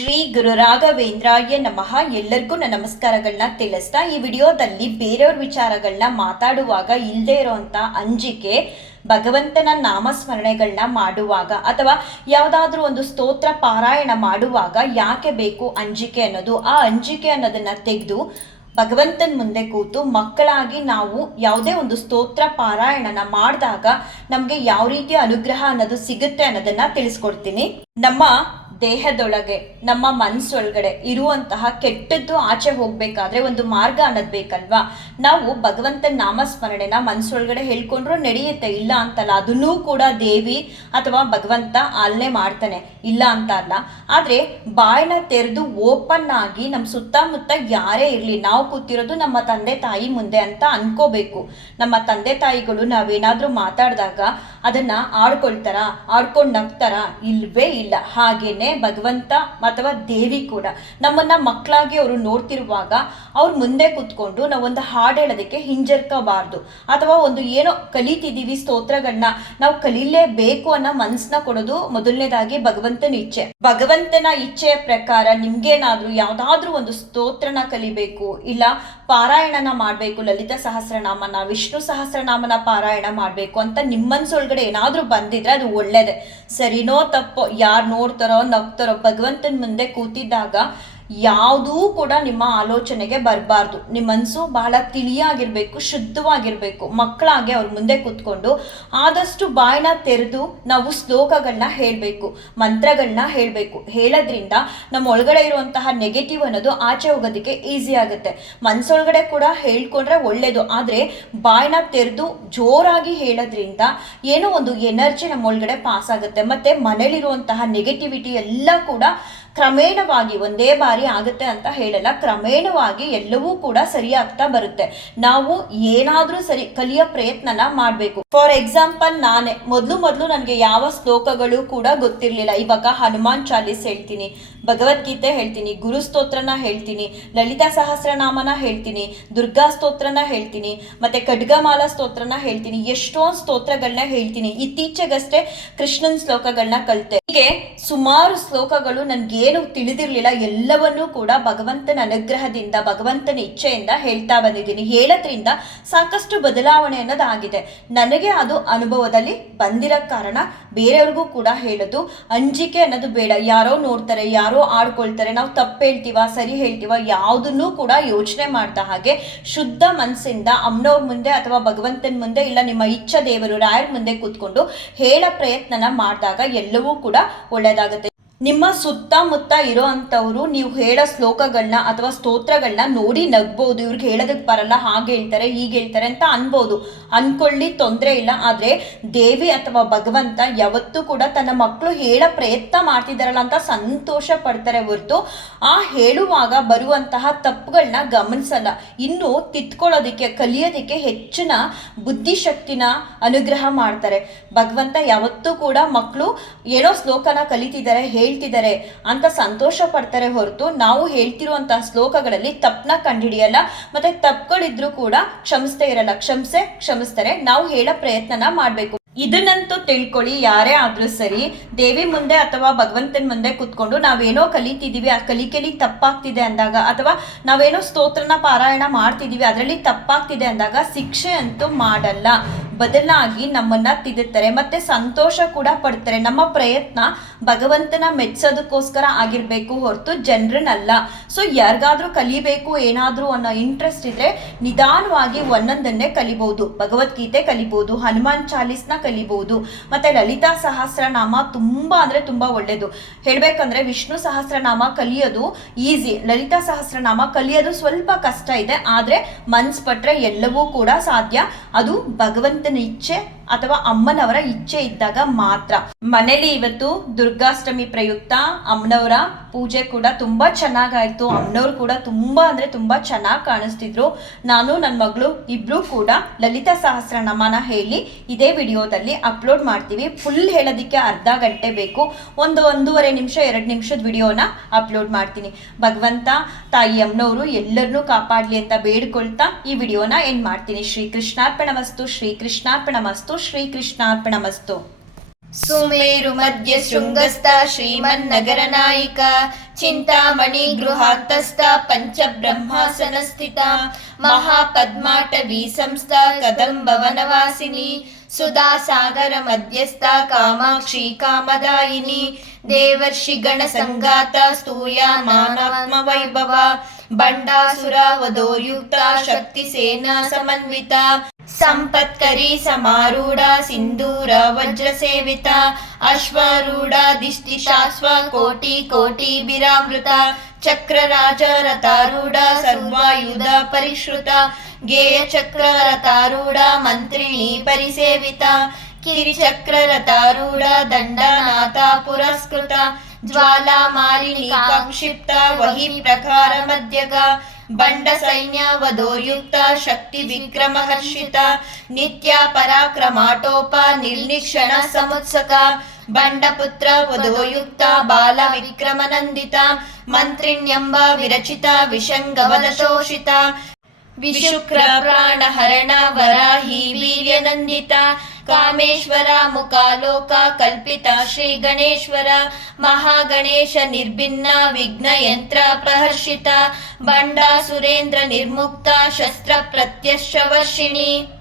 ಶ್ರೀ ಗುರು ರಾಘವೇಂದ್ರಾಯ ನಮಃ. ಎಲ್ಲರಿಗೂ ನನ್ನ ನಮಸ್ಕಾರಗಳನ್ನ ತಿಳಿಸ್ತಾ ಈ ವಿಡಿಯೋದಲ್ಲಿ ಬೇರೆಯವ್ರ ವಿಚಾರಗಳನ್ನ ಮಾತಾಡುವಾಗ ಇಲ್ಲದೆ ಇರೋವಂಥ ಅಂಜಿಕೆ, ಭಗವಂತನ ನಾಮಸ್ಮರಣೆಗಳನ್ನ ಮಾಡುವಾಗ ಅಥವಾ ಯಾವುದಾದ್ರೂ ಒಂದು ಸ್ತೋತ್ರ ಪಾರಾಯಣ ಮಾಡುವಾಗ ಯಾಕೆ ಬೇಕು ಅಂಜಿಕೆ ಅನ್ನೋದು. ಆ ಅಂಜಿಕೆ ಅನ್ನೋದನ್ನು ತೆಗೆದು ಭಗವಂತನ ಮುಂದೆ ಕೂತು ಮಕ್ಕಳಾಗಿ ನಾವು ಯಾವುದೇ ಒಂದು ಸ್ತೋತ್ರ ಪಾರಾಯಣನ ಮಾಡಿದಾಗ ನಮಗೆ ಯಾವ ರೀತಿಯ ಅನುಗ್ರಹ ಅನ್ನೋದು ಸಿಗುತ್ತೆ ಅನ್ನೋದನ್ನು ತಿಳಿಸ್ಕೊಡ್ತೀನಿ. ನಮ್ಮ ದೇಹದೊಳಗೆ, ನಮ್ಮ ಮನಸ್ಸೊಳಗಡೆ ಇರುವಂತಹ ಕೆಟ್ಟದ್ದು ಆಚೆ ಹೋಗ್ಬೇಕಾದ್ರೆ ಒಂದು ಮಾರ್ಗ ಅನ್ನೋದು ಬೇಕಲ್ವಾ? ನಾವು ಭಗವಂತನ ನಾಮಸ್ಮರಣೆನ ಮನಸ್ಸೊಳಗಡೆ ಹೇಳ್ಕೊಂಡ್ರು ನಡೆಯುತ್ತೆ. ಇಲ್ಲ ಅಂತಲ್ಲ, ಅದನ್ನೂ ಕೂಡ ದೇವಿ ಅಥವಾ ಭಗವಂತ ಆಲನೆ ಮಾಡ್ತಾನೆ. ಇಲ್ಲ ಅಂತ ಅಲ್ಲ. ಆದ್ರೆ ಬಾಯನ್ನ ತೆರೆದು ಓಪನ್ ಆಗಿ ನಮ್ಮ ಸುತ್ತಮುತ್ತ ಯಾರೇ ಇರಲಿ, ನಾವು ಕೂತಿರೋದು ನಮ್ಮ ತಂದೆ ತಾಯಿ ಮುಂದೆ ಅಂತ ಅನ್ಕೋಬೇಕು. ನಮ್ಮ ತಂದೆ ತಾಯಿಗಳು ನಾವೇನಾದ್ರೂ ಮಾತಾಡಿದಾಗ ಅದನ್ನ ಆಡ್ಕೊಳ್ತಾರ? ಆಡ್ಕೊಂಡು ನಗ್ತಾರ? ಇಲ್ವೇ ಇಲ್ಲ. ಹಾಗೇನೆ ಭಗವಂತ ಅಥವಾ ದೇವಿ ಕೂಡ ನಮ್ಮನ್ನ ಮಕ್ಕಳಾಗಿ ಅವರು ನೋಡ್ತಿರುವಾಗ ಅವ್ರು ಮುಂದೆ ಕೂತ್ಕೊಂಡು ನಾವೊಂದು ಹಾಡು ಹೇಳೋದಕ್ಕೆ ಹಿಂಜರ್ಕಬಾರ್ದು. ಅಥವಾ ಒಂದು ಏನೋ ಕಲಿತಿದ್ದೀವಿ ಸ್ತೋತ್ರಗಳನ್ನ ನಾವು ಕಲೀಲೇಬೇಕು ಅನ್ನೋ ಮನಸ್ಸನ್ನ ಕೊಡೋದು ಮೊದಲನೇದಾಗಿ ಭಗವಂತನ ಇಚ್ಛೆ. ಭಗವಂತನ ಇಚ್ಛೆಯ ಪ್ರಕಾರ ನಿಮ್ಗೇನಾದ್ರೂ ಯಾವ್ದಾದ್ರೂ ಒಂದು ಸ್ತೋತ್ರನ ಕಲಿಬೇಕು, ಇಲ್ಲ ಪಾರಾಯಣನ ಮಾಡ್ಬೇಕು, ಲಲಿತ ಸಹಸ್ರನಾಮನ, ವಿಷ್ಣು ಸಹಸ್ರನಾಮನ ಪಾರಾಯಣ ಮಾಡ್ಬೇಕು ಅಂತ ನಿಮ್ಮನ್ಸೊಳಗಡೆ ಏನಾದ್ರೂ ಬಂದಿದ್ರೆ ಅದು ಒಳ್ಳೇದೆ. ಸರಿನೋ ತಪ್ಪೋ, ಯಾರು ನೋಡ್ತಾರೋ ನಗ್ತಾರೋ ಭಗವಂತನ ಮುಂದೆ ಕೂತಿದ್ದಾಗ ಯಾವುದೂ ಕೂಡ ನಿಮ್ಮ ಆಲೋಚನೆಗೆ ಬರಬಾರ್ದು. ನಿಮ್ಮ ಮನಸ್ಸು ಬಹಳ ತಿಳಿಯಾಗಿರಬೇಕು, ಶುದ್ಧವಾಗಿರಬೇಕು. ಮಕ್ಕಳಾಗಿ ಅವ್ರ ಮುಂದೆ ಕೂತ್ಕೊಂಡು ಆದಷ್ಟು ಬಾಯಿನ ತೆರೆದು ನಾವು ಶ್ಲೋಕಗಳನ್ನ ಹೇಳಬೇಕು ಮಂತ್ರಗಳನ್ನ ಹೇಳಬೇಕು. ಹೇಳೋದ್ರಿಂದ ನಮ್ಮ ಒಳಗಡೆ ಇರುವಂತಹ ನೆಗೆಟಿವ್ ಅನ್ನೋದು ಆಚೆ ಹೋಗೋದಕ್ಕೆ ಈಸಿ ಆಗುತ್ತೆ. ಮನಸ್ಸೊಳಗಡೆ ಕೂಡ ಹೇಳ್ಕೊಂಡ್ರೆ ಒಳ್ಳೇದು. ಆದರೆ ಬಾಯಿನ ತೆರೆದು ಜೋರಾಗಿ ಹೇಳೋದ್ರಿಂದ ಏನೋ ಒಂದು ಎನರ್ಜಿ ನಮ್ಮ ಒಳಗಡೆ ಪಾಸ್ ಆಗುತ್ತೆ. ಮತ್ತೆ ಮನೇಲಿರುವಂತಹ ನೆಗೆಟಿವಿಟಿ ಎಲ್ಲ ಕೂಡ ಕ್ರಮೇಣವಾಗಿ ಒಂದೇ ಬಾರಿ ಆಗುತ್ತೆ ಅಂತ ಹೇಳಲ್ಲ. ಕ್ರಮೇಣವಾಗಿ ಎಲ್ಲವೂ ಕೂಡ ಸರಿಯಾಗ್ತಾ ಬರುತ್ತೆ. ನಾವು ಏನಾದ್ರೂ ಸರಿ ಕಲಿಯೋ ಪ್ರಯತ್ನನ ಮಾಡಬೇಕು. ಫಾರ್ ಎಕ್ಸಾಂಪಲ್ ನಾನೇ ಮೊದಲು ಮೊದಲು ನನಗೆ ಯಾವ ಶ್ಲೋಕಗಳು ಕೂಡ ಗೊತ್ತಿರಲಿಲ್ಲ. ಇವಾಗ ಹನುಮಾನ್ ಚಾಲೀಸ್ ಹೇಳ್ತೀನಿ, ಭಗವದ್ಗೀತೆ ಹೇಳ್ತೀನಿ, ಗುರು ಸ್ತೋತ್ರನ ಹೇಳ್ತೀನಿ, ಲಲಿತಾ ಸಹಸ್ರನಾಮನ ಹೇಳ್ತೀನಿ, ದುರ್ಗಾ ಸ್ತೋತ್ರನ ಹೇಳ್ತೀನಿ, ಮತ್ತೆ ಖಡ್ಗಮಾಲ ಸ್ತೋತ್ರನ ಹೇಳ್ತೀನಿ, ಎಷ್ಟೊಂದು ಸ್ತೋತ್ರಗಳನ್ನ ಹೇಳ್ತೀನಿ. ಇತ್ತೀಚೆಗಷ್ಟೇ ಕೃಷ್ಣನ್ ಶ್ಲೋಕಗಳನ್ನ ಕಲಿತೆ. ಹೀಗೆ ಸುಮಾರು ಶ್ಲೋಕಗಳು ನನ್ಗೇನು ತಿಳಿದಿರಲಿಲ್ಲ, ಎಲ್ಲವನ್ನೂ ಕೂಡ ಭಗವಂತನ ಅನುಗ್ರಹದಿಂದ, ಭಗವಂತನ ಇಚ್ಛೆಯಿಂದ ಹೇಳ್ತಾ ಬಂದಿದ್ದೀನಿ. ಹೇಳೋದ್ರಿಂದ ಸಾಕಷ್ಟು ಬದಲಾವಣೆ ಅನ್ನೋದಾಗಿದೆ. ನನಗೆ ಅದು ಅನುಭವದಲ್ಲಿ ಬಂದಿರೋ ಕಾರಣ ಬೇರೆಯವ್ರಿಗೂ ಕೂಡ ಹೇಳೋದು. ಅಂಜಿಕೆ ಅನ್ನೋದು ಬೇಡ. ಯಾರೋ ನೋಡ್ತಾರೆ, ಯಾರೋ ಆಡ್ಕೊಳ್ತಾರೆ, ನಾವು ತಪ್ಪು ಹೇಳ್ತೀವ, ಸರಿ ಹೇಳ್ತೀವ, ಯಾವುದನ್ನು ಕೂಡ ಯೋಚನೆ ಮಾಡ್ತಾ ಹಾಗೆ ಶುದ್ಧ ಮನಸ್ಸಿಂದ ಅಮ್ಮನವ್ರ ಮುಂದೆ ಅಥವಾ ಭಗವಂತನ ಮುಂದೆ ಇಲ್ಲ, ನಿಮ್ಮ ಇಚ್ಛ ದೇವರು ರಾಯರ ಮುಂದೆ ಕೂತ್ಕೊಂಡು ಹೇಳ ಪ್ರಯತ್ನನ ಮಾಡಿದಾಗ ಎಲ್ಲವೂ ಕೂಡ ಒಳ್ಳೇದಾಗುತ್ತೆ ನಿಮ್ಮ ಸುತ್ತಮುತ್ತ ಇರೋ ಅಂಥವ್ರು ನೀವು ಹೇಳೋ ಶ್ಲೋಕಗಳನ್ನ ಅಥವಾ ಸ್ತೋತ್ರಗಳನ್ನ ನೋಡಿ ನಗ್ಬೋದು. ಇವ್ರಿಗೆ ಹೇಳೋದಕ್ಕೆ ಬರಲ್ಲ, ಹಾಗೆ ಹೇಳ್ತಾರೆ, ಹೀಗೆ ಹೇಳ್ತಾರೆ ಅಂತ ಅನ್ಬೋದು. ಅನ್ಕೊಳ್ಳಿ, ತೊಂದರೆ ಇಲ್ಲ. ಆದರೆ ದೇವಿ ಅಥವಾ ಭಗವಂತ ಯಾವತ್ತೂ ಕೂಡ ತನ್ನ ಮಕ್ಕಳು ಹೇಳೋ ಪ್ರಯತ್ನ ಮಾಡ್ತಿದ್ದಾರಲ್ಲ ಅಂತ ಸಂತೋಷ ಪಡ್ತಾರೆ ಹೊರತು ಆ ಹೇಳುವಾಗ ಬರುವಂತಹ ತಪ್ಪುಗಳನ್ನ ಗಮನಿಸಲ್ಲ. ಇನ್ನು ತಿತ್ಕೊಳ್ಳೋದಕ್ಕೆ, ಕಲಿಯೋದಕ್ಕೆ ಹೆಚ್ಚಿನ ಬುದ್ಧಿಶಕ್ತಿನ ಅನುಗ್ರಹ ಮಾಡ್ತಾರೆ. ಭಗವಂತ ಯಾವತ್ತೂ ಕೂಡ ಮಕ್ಕಳು ಏನೋ ಶ್ಲೋಕನ ಕಲಿತಿದ್ದಾರೆ ಹೇಳ್ತಿದ್ದಾರೆ. ಅಂತ ಸಂತೋಷ ಪಡ್ತಾರೆ ಹೊರತು ನಾವು ಹೇಳ್ತಿರುವಂತಹ ಶ್ಲೋಕಗಳಲ್ಲಿ ತಪ್ಪನ ಕಂಡುಹಿಡಿಯಲ್ಲ. ಮತ್ತೆ ತಪ್ಪುಗಳಿದ್ರು ಕೂಡ ಕ್ಷಮಿಸ್ತಾ ಇರಲ್ಲ. ಕ್ಷಮಿಸೆ, ಕ್ಷಮಿಸ್ತಾರೆ. ನಾವು ಹೇಳೋ ಪ್ರಯತ್ನನ ಮಾಡಬೇಕು. ಇದನ್ನಂತೂ ತಿಳ್ಕೊಳ್ಳಿ. ಯಾರೇ ಆದ್ರೂ ಸರಿ, ದೇವಿ ಮುಂದೆ ಅಥವಾ ಭಗವಂತನ ಮುಂದೆ ಕುತ್ಕೊಂಡು ನಾವೇನೋ ಕಲಿತಿದ್ದೀವಿ, ಆ ಕಲಿಕೆಯಲ್ಲಿ ತಪ್ಪಾಗ್ತಿದೆ ಅಂದಾಗ ಅಥವಾ ನಾವೇನೋ ಸ್ತೋತ್ರನ ಪಾರಾಯಣ ಮಾಡ್ತಿದ್ದೀವಿ, ಅದರಲ್ಲಿ ತಪ್ಪಾಗ್ತಿದೆ ಅಂದಾಗ ಶಿಕ್ಷೆ ಅಂತೂ ಮಾಡಲ್ಲ. ಬದಲಾಗಿ ನಮ್ಮನ್ನ ತಿದ್ದುತ್ತಾರೆ. ಮತ್ತೆ ಸಂತೋಷ ಕೂಡ ಪಡ್ತಾರೆ. ನಮ್ಮ ಪ್ರಯತ್ನ ಭಗವಂತನ ಮೆಚ್ಚೋದಕ್ಕೋಸ್ಕರ ಆಗಿರಬೇಕು ಹೊರತು ಜನರನ್ನಲ್ಲ. ಸೊ ಯಾರಿಗಾದ್ರೂ ಕಲಿಬೇಕು, ಏನಾದರೂ ಅನ್ನೋ ಇಂಟ್ರೆಸ್ಟ್ ಇದ್ರೆ ನಿಧಾನವಾಗಿ ಒಂದೊಂದನ್ನೇ ಕಲಿಬಹುದು ಭಗವದ್ಗೀತೆ ಕಲಿಬಹುದು ಹನುಮಾನ್ ಚಾಲೀಸ್ನ ಕಲಿಬಹುದು ಮತ್ತೆ ಲಲಿತಾ ಸಹಸ್ರನಾಮ ತುಂಬಾ ಅಂದ್ರೆ ತುಂಬಾ ಒಳ್ಳೆಯದು ಹೇಳ್ಬೇಕಂದ್ರೆ ವಿಷ್ಣು ಸಹಸ್ರನಾಮ ಕಲಿಯೋದು ಈಸಿ. ಲಲಿತಾ ಸಹಸ್ರನಾಮ ಕಲಿಯೋದು ಸ್ವಲ್ಪ ಕಷ್ಟ ಇದೆ, ಆದ್ರೆ ಮನ್ಸ್ ಪಟ್ರೆ ಎಲ್ಲವೂ ಕೂಡ ಸಾಧ್ಯ. ಅದು ಭಗವಂತನ ಇಚ್ಛೆ ಅಥವಾ ಅಮ್ಮನವರ ಇಚ್ಛೆ ಇದ್ದಾಗ ಮಾತ್ರ. ಮನೇಲಿ ಇವತ್ತು ದುರ್ಗಾಷ್ಟಮಿ ಪ್ರಯುಕ್ತ, ಅಮ್ಮನವರ ಪೂಜೆ ಕೂಡ ತುಂಬಾ ಚೆನ್ನಾಗಾಯ್ತು. ಅಮ್ಮನವ್ರು ಕೂಡ ತುಂಬಾ ಅಂದ್ರೆ ತುಂಬಾ ಚೆನ್ನಾಗಿ ಕಾಣಿಸ್ತಿದ್ರು. ನಾನು ನನ್ನ ಮಗಳು ಇಬ್ರು ಕೂಡ ಲಲಿತಾ ಸಹಸ್ರನಾಮನ ಹೇಳಿ ಇದೇ ವಿಡಿಯೋದಲ್ಲಿ ಅಪ್ಲೋಡ್ ಮಾಡ್ತೀವಿ. ಫುಲ್ ಹೇಳೋದಕ್ಕೆ ಅರ್ಧ ಗಂಟೆ ಬೇಕು. ಒಂದು ಒಂದೂವರೆ ನಿಮಿಷ, ಎರಡು ನಿಮಿಷದ ವಿಡಿಯೋನ ಅಪ್ಲೋಡ್ ಮಾಡ್ತೀನಿ. ಭಗವಂತ, ತಾಯಿ, ಅಮ್ಮನವರು ಎಲ್ಲರನ್ನೂ ಕಾಪಾಡ್ಲಿ ಅಂತ ಬೇಡ್ಕೊಳ್ತಾ ಈ ವಿಡಿಯೋನ ಏನ್ ಮಾಡ್ತೀನಿ. ಶ್ರೀ ಕೃಷ್ಣಾರ್ಪಣ ವಸ್ತು ಶ್ರೀ ಕೃಷ್ಣಾರ್ಪಣ ಮಸ್ತು ಶ್ರೀ ಕೃಷ್ಣಾರ್ಪಣ ಮಸ್ತು ಸುಮೇರು ಮಧ್ಯ ಶೃಂಗಸ್ಥ ಶ್ರೀಮನ್ನಗರ ನಾಯಿಕ, ಚಿಂತಾಮಣಿ ಗೃಹಾಂತಸ್ಥ ಪಂಚಬ್ರಹ್ಮಾಸನ ಸ್ಥಿತ ಮಹಾಪದ್ಮಾಟವಿ ಸಂಸ್ಥ ಕದಂಬವನವಾಸಿನಿ ಸುಧಾ ಸಾಗರ ಮಧ್ಯಸ್ಥ ಕಾಮಾಕ್ಷಿ ಕಾಮದಾಯಿನಿ, ದೇವರ್ಷಿ ಗಣ ಸಂಗಾತ ಸ್ತೂಯ ನಾನಾತ್ಮ ವೈಭವ బండాసురావధోయుక్త శక్తి సేనా సమన్విత సంపత్కరి సమారూఢ సింధూర వజ్ర సేవిత అశ్వరూఢ దిష్టి శాశ్వ కోటి కోటి బిరామృత చక్రరాజ రథారూఢ సర్వాయుధ పరిశ్రుత గేయ చక్ర రథారూఢ మంత్రిణి పరిసేవిత కిరిచక్ర రథారూఢ దండనాథ పురస్కృత ज्वालामालिनी काङ्क्षिप्ता वहि प्रकारमद्यगा बण्डसैन्यावधोर्युक्ता शक्तिविक्रमहर्षिता नित्या पराक्रमाटोपा निर्निक्षणा समुत्सका बण्डपुत्र वधोयुक्ता बालविक्रमनन्दिता मन्त्रिण्यम्बा विरचिता विषङ्गवदशोषिता ಪ್ರಾಣ ಹರಣ ವರಾಹಿ ವೀರ್ಯನಂದಿತ ಕಾಮೇಶ್ವರ ಮುಖಾಲೋಕ ಕಲ್ಪಿತ ಶ್ರೀ ಗಣೇಶ್ವರ, ಮಹಾಗಣೇಶ ನಿರ್ಭಿನ್ನ ವಿಘ್ನ ಯಂತ್ರ ಪ್ರಹರ್ಷಿತ, ಬಂಡ ಸುರೇಂದ್ರ ನಿರ್ಮುಕ್ತ ಶಸ್ತ್ರ ಪ್ರತ್ಯಶ ವರ್ಷಿಣಿ